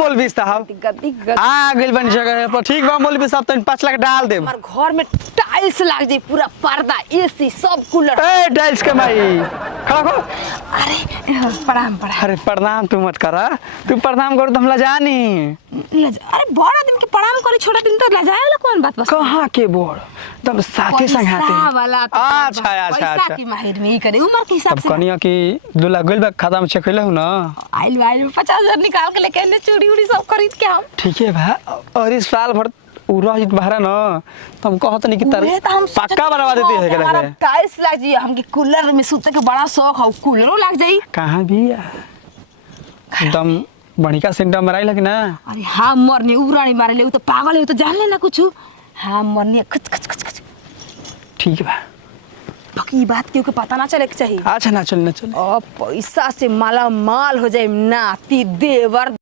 मौलवी साहब आ गइल बन जगह पर। ठीक बा मौलवी साहब, तनी 5 लाख डाल दे। हमार घर में टाइल्स लाग जाई, पूरा पर्दा एसी सब कूलर। ए टाइल्स के माई खड़ा हो। अरे प्रणाम प्रणाम। अरे प्रणाम तू मत करा, तू प्रणाम कर तो हम लजानी। अरे बड़ आदमी के प्रणाम करे, छोटा दिन तो लजाए वाला कौन बात। बस कहां के बोल तब साथी संगाते। अच्छा अच्छा अच्छा की माहिर में ही करे उम्र के हिसाब तब से। कनिया की दुला गइल बा, खाता में चेक कइले हो ना। आइल 50,000 निकाल के लेके ने चूड़ी उड़ी सब खरीद के हम। ठीक है बा, और इस साल भर उरा हित बहरा ना तो हम कहत नहीं कि तर पक्का बनवा देती है के हमारा टाइल्स लाग जाई, हमके कूलर में सूते के बड़ा शौक है, कूलरो लाग जाई। कहां भी एकदम बणिका सेंटर में राई ना। अरे हां मरने उरानी मारे ले, तो पागल है, तो जान ले ना कुछ। हां मरने खच खच खच खच। ठीक बा, बाकी बात क्यों के पता ना चले के चाहिए। अच्छा ना चल ना चल। पैसा से माला माल हो जाए, नाती देवर